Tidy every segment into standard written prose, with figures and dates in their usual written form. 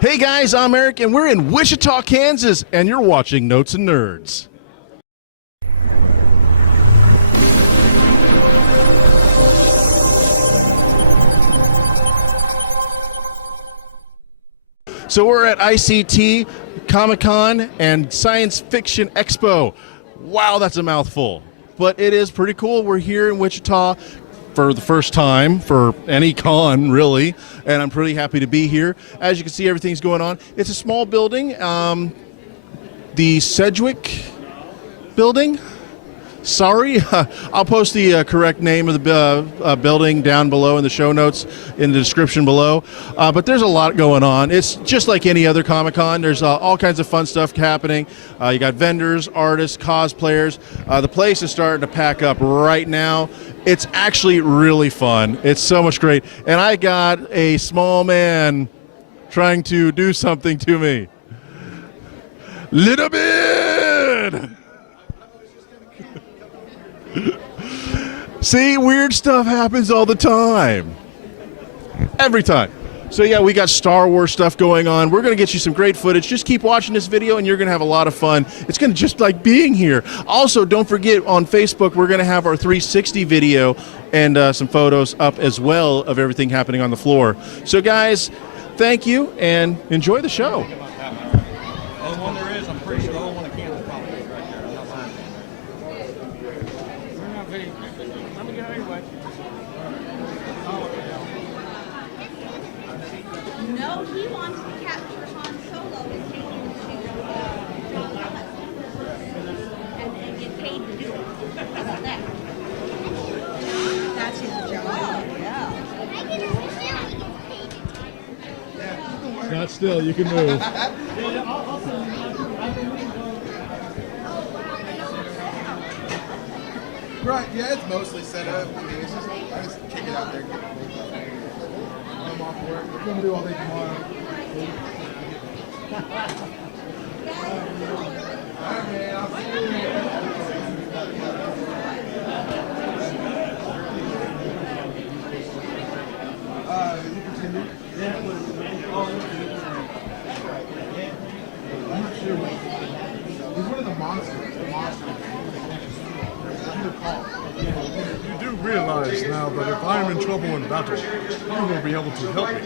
Hey guys, I'm Eric, and we're in Wichita, Kansas, and you're watching Notes and Nerds. So we're at ICT, Comic-Con, and Science Fiction Expo. Wow, that's a mouthful. But it is pretty cool. We're here in Wichita for the first time for any con, really, and I'm pretty happy to be here. As you can see, everything's going on. It's a small building, the Sedgwich building. Sorry, I'll post the correct name of the building down below in the show notes in the description below. But there's a lot going on. It's just like any other Comic-Con. There's all kinds of fun stuff happening. You got vendors, artists, cosplayers. The place is starting to pack up right now. It's actually really fun. It's so much great. And I got a small man trying to do something to me. Little bit! See, weird stuff happens all the time. Every time. So yeah, we got Star Wars stuff going on. We're going to get you some great footage. Just keep watching this video and you're going to have a lot of fun. It's going to just like being here. Also, don't forget on Facebook, we're going to have our 360 video and some photos up as well of everything happening on the floor. So guys, thank you and enjoy the show. The one there is, I'm pretty sure the only one that can't is probably right there. I'm not lying. We're not video. Let me go anyway. No, he wants to capture Han Solo and take him to John Hut and get paid to do it. How about that? That's his job. Yeah. Not still, you can move. Right, yeah, it's mostly set up. I mean, it's just, I just kick it out there and get it. I'm off work. We're going to do all day tomorrow. All right, man, I'll see you. You continue? Yeah. I'm not sure. He's one of the monsters. The monsters. You do realize now that if I'm in trouble in battle, you will be able to help me.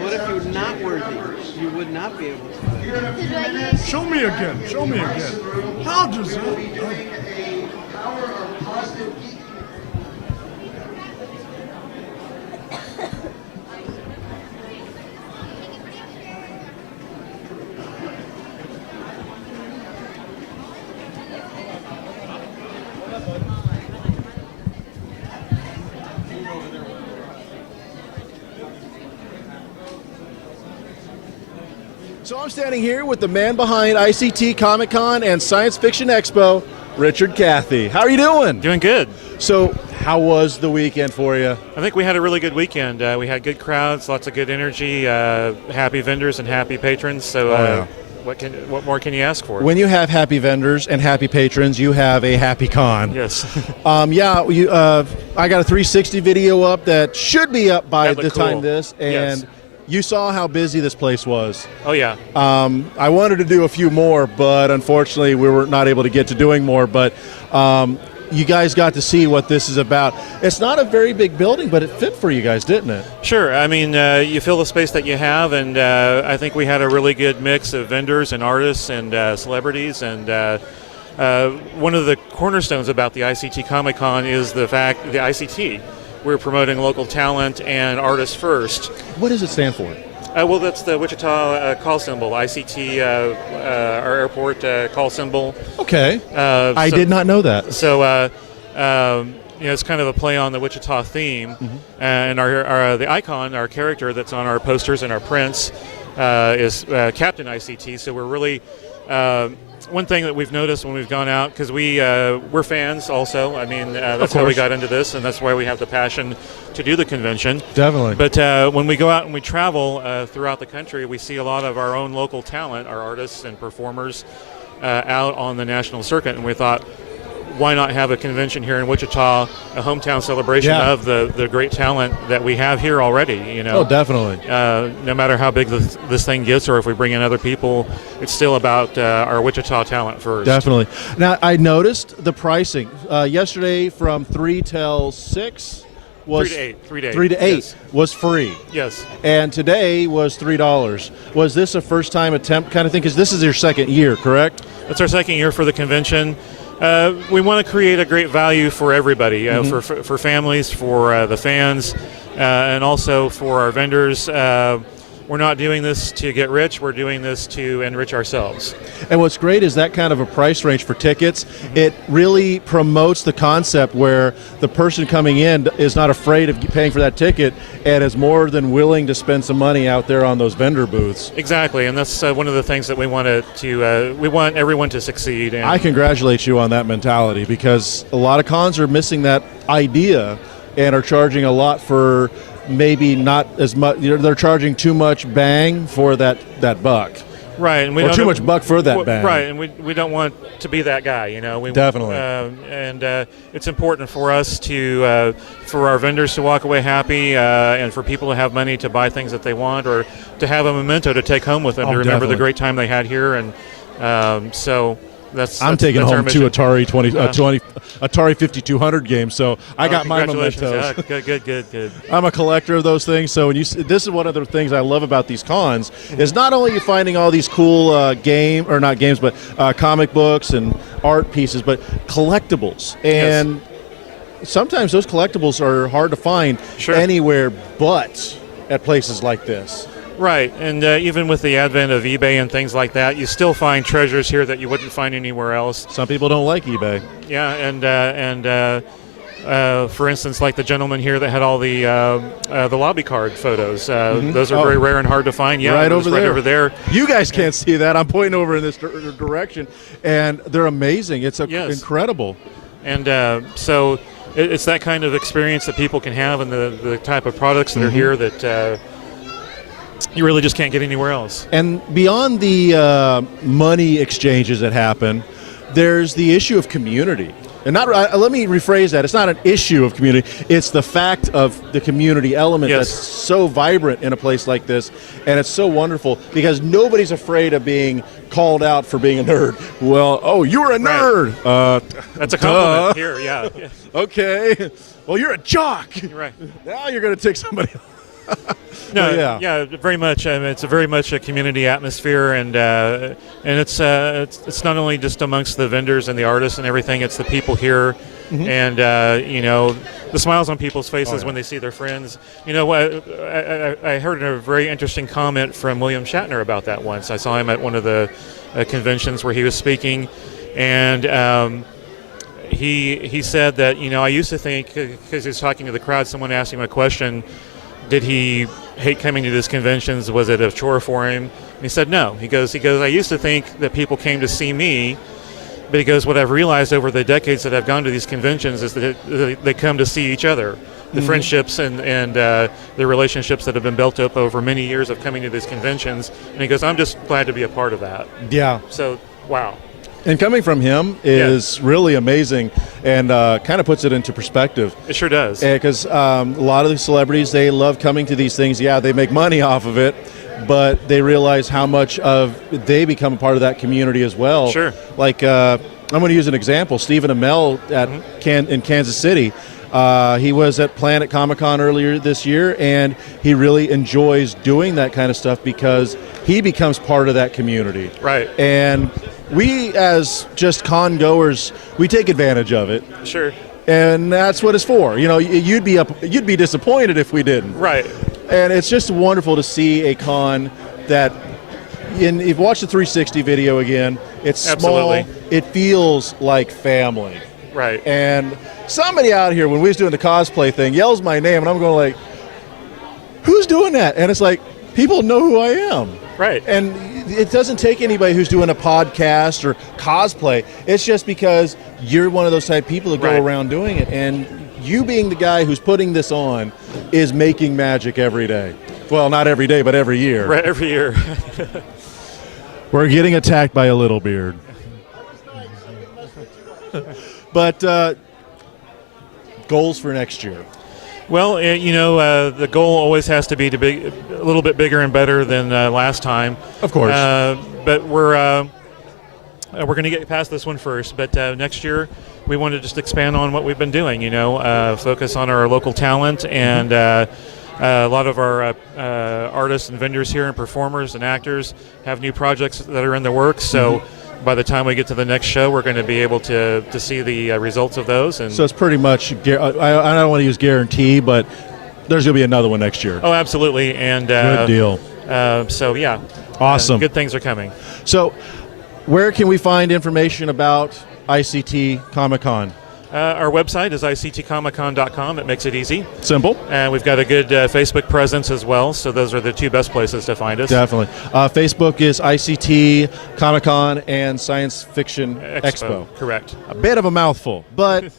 What if you're not worthy? You would not be able to. Show me again. Show me again. How does that? So I'm standing here with the man behind ICT, Comic-Con, and Science Fiction Expo, Richard Cathy. How are you doing? Doing good. So how was the weekend for you? I think we had a really good weekend. We had good crowds, lots of good energy, happy vendors and happy patrons. So what more can you ask for? When you have happy vendors and happy patrons, you have a happy con. Yes. I got a 360 video up that should be up by the time cool. this, and Yes. You saw how busy this place was. Oh, yeah. I wanted to do a few more, but unfortunately we were not able to get to doing more. But you guys got to see what this is about. It's not a very big building, but it fit for you guys, didn't it? Sure. I mean, you fill the space that you have, and I think we had a really good mix of vendors and artists and celebrities. And one of the cornerstones about the ICT Comic-Con is the fact the ICT. We're promoting local talent and artists first. What does it stand for? Well, that's the Wichita call symbol, ICT, our airport call symbol. Okay. I did not know that. So, it's kind of a play on the Wichita theme. Mm-hmm. And the icon, our character that's on our posters and our prints is Captain ICT. So we're really... one thing that we've noticed when we've gone out, because we're fans also. I mean, that's how we got into this, and that's why we have the passion to do the convention. Definitely. But when we go out and we travel throughout the country, we see a lot of our own local talent, our artists and performers, out on the national circuit, and we thought, why not have a convention here in Wichita, a hometown celebration Yeah. of the great talent that we have here already? You know, Oh, definitely. no matter how big this thing gets, or if we bring in other people, it's still about our Wichita talent first. Definitely. Now, I noticed the pricing yesterday from 3 till 6 was 3 to 8. 3 to 8 Yes. was free. Yes. And today was $3. Was this a first time attempt kind of thing? Because this is your second year, correct? It's our second year for the convention. We want to create a great value for everybody, Mm-hmm. for families, for the fans, and also for our vendors. We're not doing this to get rich. We're doing this to enrich ourselves. And what's great is that kind of a price range for tickets. It really promotes the concept where the person coming in is not afraid of paying for that ticket and is more than willing to spend some money out there on those vendor booths. Exactly, and that's one of the things that we want we want everyone to succeed. And I congratulate you on that mentality, because a lot of cons are missing that idea and are charging a lot for maybe not as much. They're charging too much bang for that buck. Right, and we Or don't too much buck for that bang. Right, and we don't want to be that guy, you know. Definitely. And it's important for us to for our vendors to walk away happy, and for people to have money to buy things that they want, or to have a memento to take home with them Oh, to remember definitely. the great time they had here. And so I'm taking that's our home two mission. Atari 5200 games, so I got my Congratulations. mementos. Yeah, good. I'm a collector of those things, so when this is one of the things I love about these cons, is not only you finding all these cool comic books and art pieces, but collectibles. And sometimes those collectibles are hard to find Sure. anywhere but at places like this. Right, and even with the advent of eBay and things like that, you still find treasures here that you wouldn't find anywhere else. Some people don't like eBay. Yeah, and for instance, like the gentleman here that had all the lobby card photos. Those are Oh. very rare and hard to find. Yeah, Right it was over there. over there. You guys can't see that. I'm pointing over in this direction, and they're amazing. It's Yes. incredible. And so it's that kind of experience that people can have, and the type of products that are here that you really just can't get anywhere else. And beyond the money exchanges that happen, there's the issue of community. And let me rephrase that. It's not an issue of community. It's the fact of the community element Yes. that's so vibrant in a place like this. And it's so wonderful because nobody's afraid of being called out for being a nerd. Well, oh, you're a nerd. That's a compliment here, yeah. Okay. Well, you're a jock. Right. Now you're going to take somebody else. No, Yeah. yeah, very much. It's a very much a community atmosphere, and it's not only just amongst the vendors and the artists and everything. It's the people here, and the smiles on people's faces when they see their friends. You know, I heard a very interesting comment from William Shatner about that once. I saw him at one of the conventions where he was speaking, and he said that, I used to think, because he was talking to the crowd, someone asked him a question. Did he hate coming to these conventions? Was it a chore for him? And he said no. He goes, I used to think that people came to see me, but he goes, what I've realized over the decades that I've gone to these conventions is that they come to see each other. The friendships and the relationships that have been built up over many years of coming to these conventions. And he goes, I'm just glad to be a part of that. Yeah. So, wow. And coming from him is really amazing, and kind of puts it into perspective. It sure does. Because a lot of the celebrities, they love coming to these things. Yeah, they make money off of it, but they realize how much of they become a part of that community as well. Sure. Like, I'm going to use an example. Stephen Amell in Kansas City. He was at Planet Comic-Con earlier this year, and he really enjoys doing that kind of stuff because he becomes part of that community. Right. And we, as just con goers, we take advantage of it. Sure. And that's what it's for. You'd be disappointed if we didn't. Right. And it's just wonderful to see a con that, you've watched the 360 video again. It's small. Absolutely. It feels like family. Right. And somebody out here, when we was doing the cosplay thing, yells my name, and I'm going like, who's doing that? And it's like, people know who I am. Right. And it doesn't take anybody who's doing a podcast or cosplay. It's just because you're one of those type of people that go Right. around doing it. And you being the guy who's putting this on is making magic every day. Well, not every day, but every year. Right, every year. We're getting attacked by a little beard. But goals for next year. Well, the goal always has to be a little bit bigger and better than last time. Of course. But we're going to get past this one first. But next year, we want to just expand on what we've been doing. Focus on our local talent and. A lot of our artists and vendors here and performers and actors have new projects that are in the works. So by the time we get to the next show, we're going to be able to see the results of those. And so it's pretty much, I don't want to use guarantee, but there's going to be another one next year. Oh, absolutely. And good deal. So, yeah. Awesome. Good things are coming. So where can we find information about ICT Comic-Con? Our website is ictcomiccon.com. It makes it easy. Simple. And we've got a good Facebook presence as well, so those are the two best places to find us. Definitely. Facebook is ICT Comic-Con and Science Fiction Expo. Correct. A bit of a mouthful, but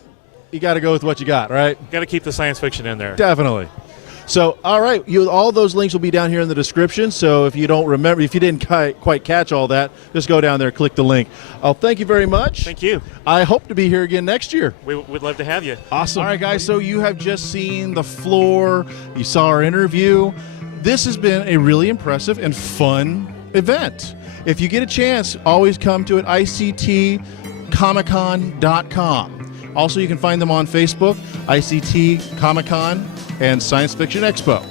you got to go with what you got, right? Got to keep the science fiction in there. Definitely. So, all right, all those links will be down here in the description. So if you don't remember, if you didn't quite catch all that, just go down there, click the link. Thank you very much. Thank you. I hope to be here again next year. We would love to have you. Awesome. All right, guys, so you have just seen the floor. You saw our interview. This has been a really impressive and fun event. If you get a chance, always come to it, ictcomiccon.com. Also, you can find them on Facebook, ICT Comic-Con and Science Fiction Expo.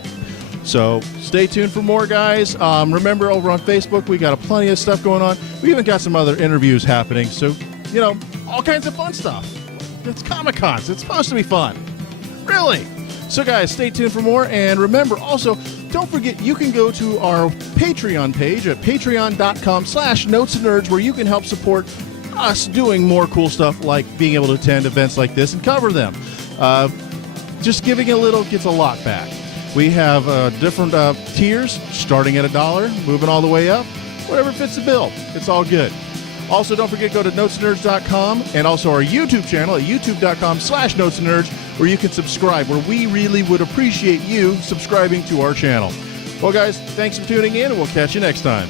So stay tuned for more, guys. Remember, over on Facebook, we got plenty of stuff going on. We even got some other interviews happening. So, all kinds of fun stuff. It's Comic-Cons. It's supposed to be fun. Really. So, guys, stay tuned for more. And remember, also, don't forget, you can go to our Patreon page at patreon.com/notesandnerds, where you can help support us doing more cool stuff like being able to attend events like this and cover them. Just giving a little gets a lot back. We have different tiers, starting at $1, moving all the way up. Whatever fits the bill. It's all good. Also, don't forget to go to notesandnerds.com and also our YouTube channel at youtube.com/notesandnerds, where you can subscribe, where we really would appreciate you subscribing to our channel. Well, guys, thanks for tuning in, and we'll catch you next time.